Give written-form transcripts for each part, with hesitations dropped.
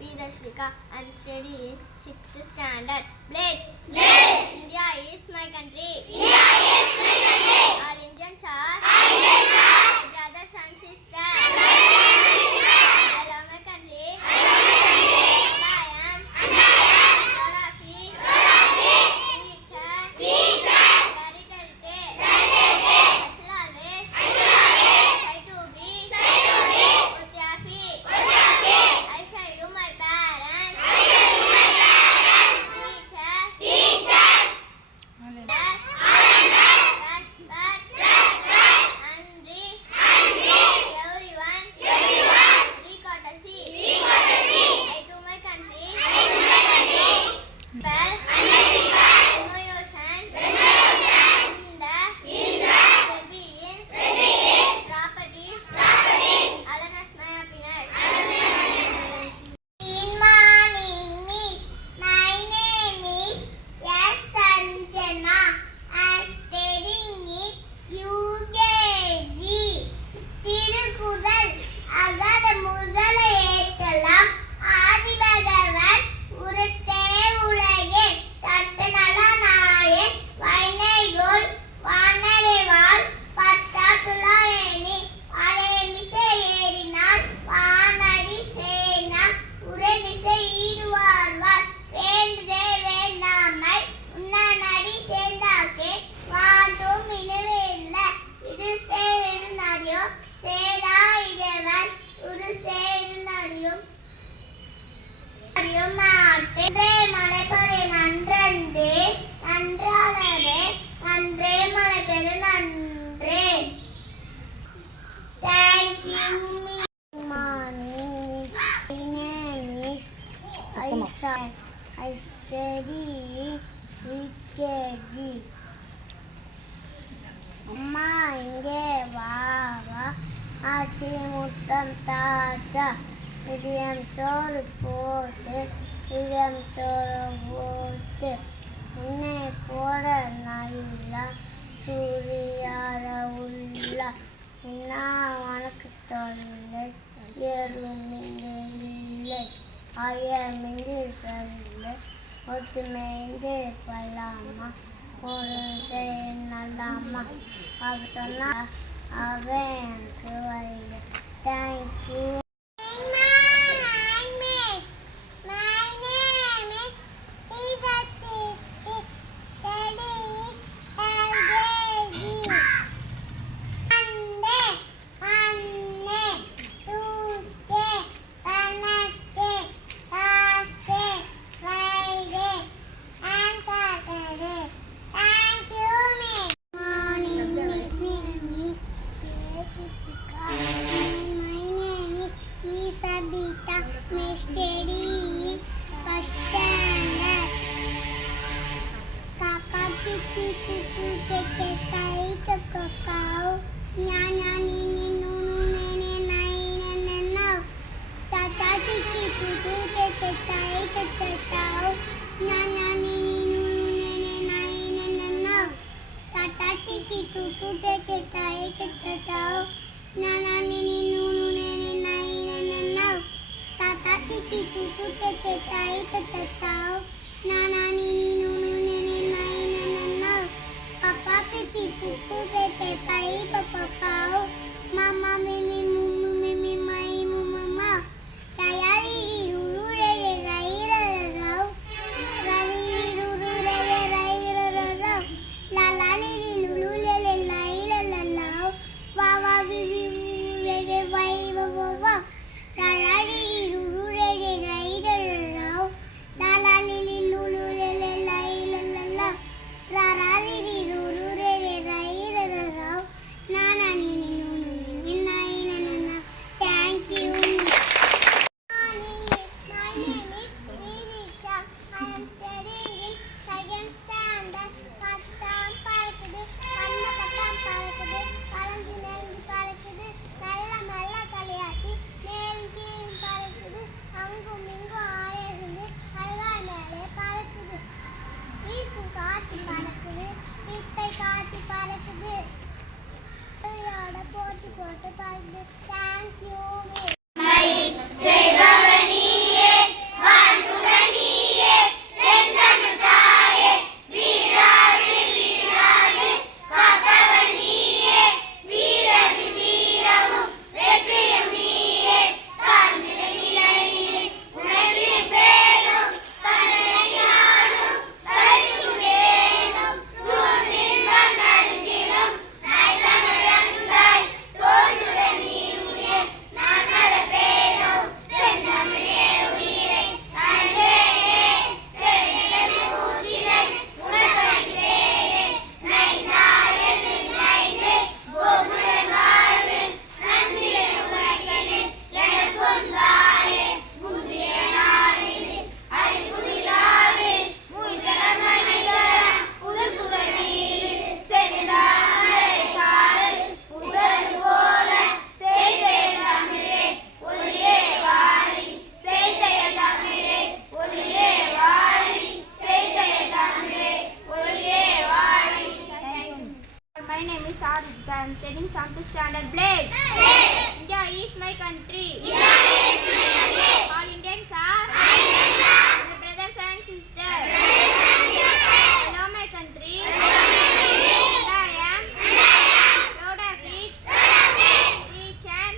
Dashika. I'm studying 6th standard. Blitz. India is my country. All Indians are my brothers and sisters. I love my country. And I am proud of it. Teacher. Very talented. I shall always try to be worthy of it. I show you my parents. Teachers. Thank you. Good morning. My name is Aisha. I study UKG. அம்மா இங்கே வாவா ஆசி முத்தம் தாத்தா இடியம் சோறு போட்டு இடியம் சோறு போட்டு உன்னை போட நல்லா சூரியார உள்ள என்ன உனக்கு தொல்லை ஏறுமில்லை ஆயமின்றி சொல்லை ஒத்துமைந்து பல்லாமா ஒரு நல்லாமா அவ சொன்னா அவன் எனக்கு வரல. Thank you. My name is to standard pledge. India is my country. All Indians are my brothers and sisters. I love my country. And I am proud of it. Rich and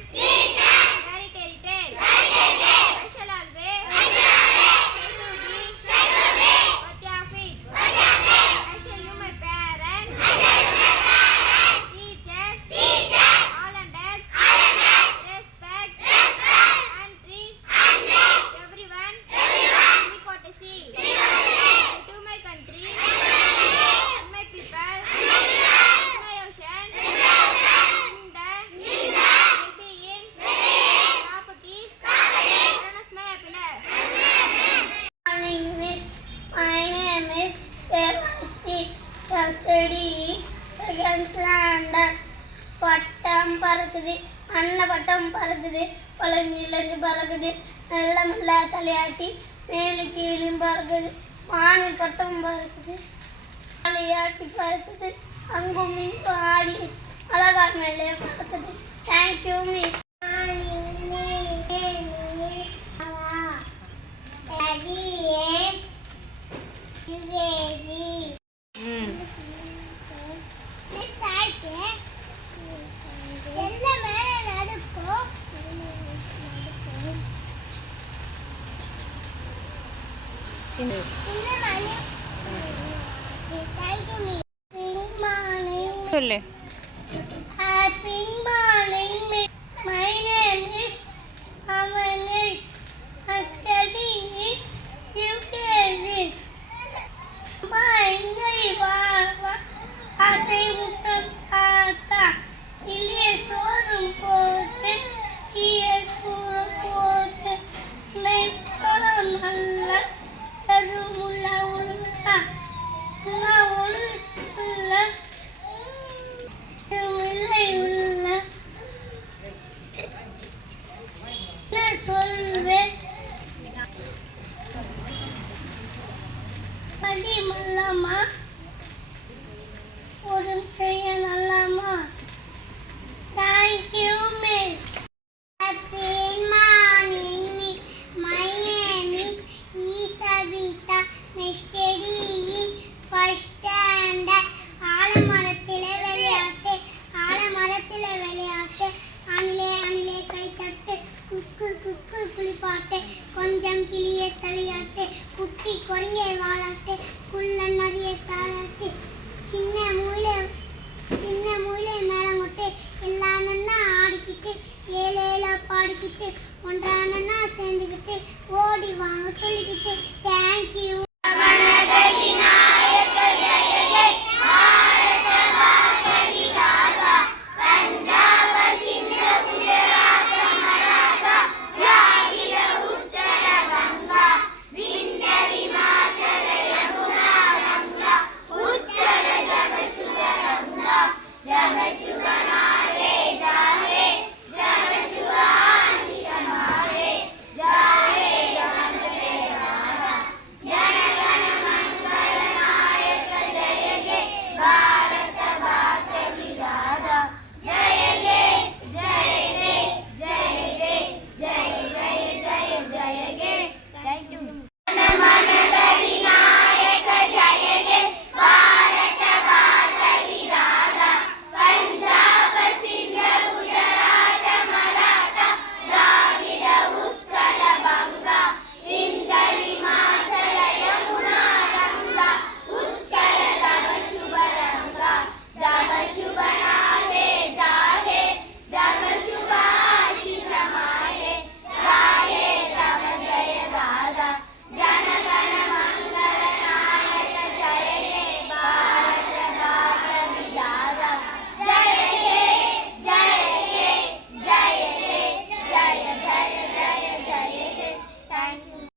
varied heritage. I shall always try to be worthy of it. I shall you my parents, teachers, all elders, respect and treat everyone with courtesy. To my country and my people, my ocean, in the well-being, properties, and of my happiness. Morning, Miss. My name is Devashri. I am studying second standard. பட்டம் பறக்குது, அன்ன பட்டம் பறக்குது, பழங்கிழங்கு பறக்குது, நல்ல மெல்ல தலையாட்டி மேலு கீழும் பறக்குது, வானில் பட்டம் பறக்குது, தலையாட்டி பறக்குது, அங்கும் இங்கும் ஆடி அழகா மேலே பறக்குது. Thank you miss. சொல்லு. Happy morning, Miss. My name is Amanis. I study in UKG. Maingai Baba, Asai Muttam Tata, Illiye Sorum Pote, Iye Kura Pote, Naiparam Alla, Adumulla Ulla, Ulla Ulla, சொல்வேன் மதி மல்லம்மா ஒரு செய்ய நல்லாமா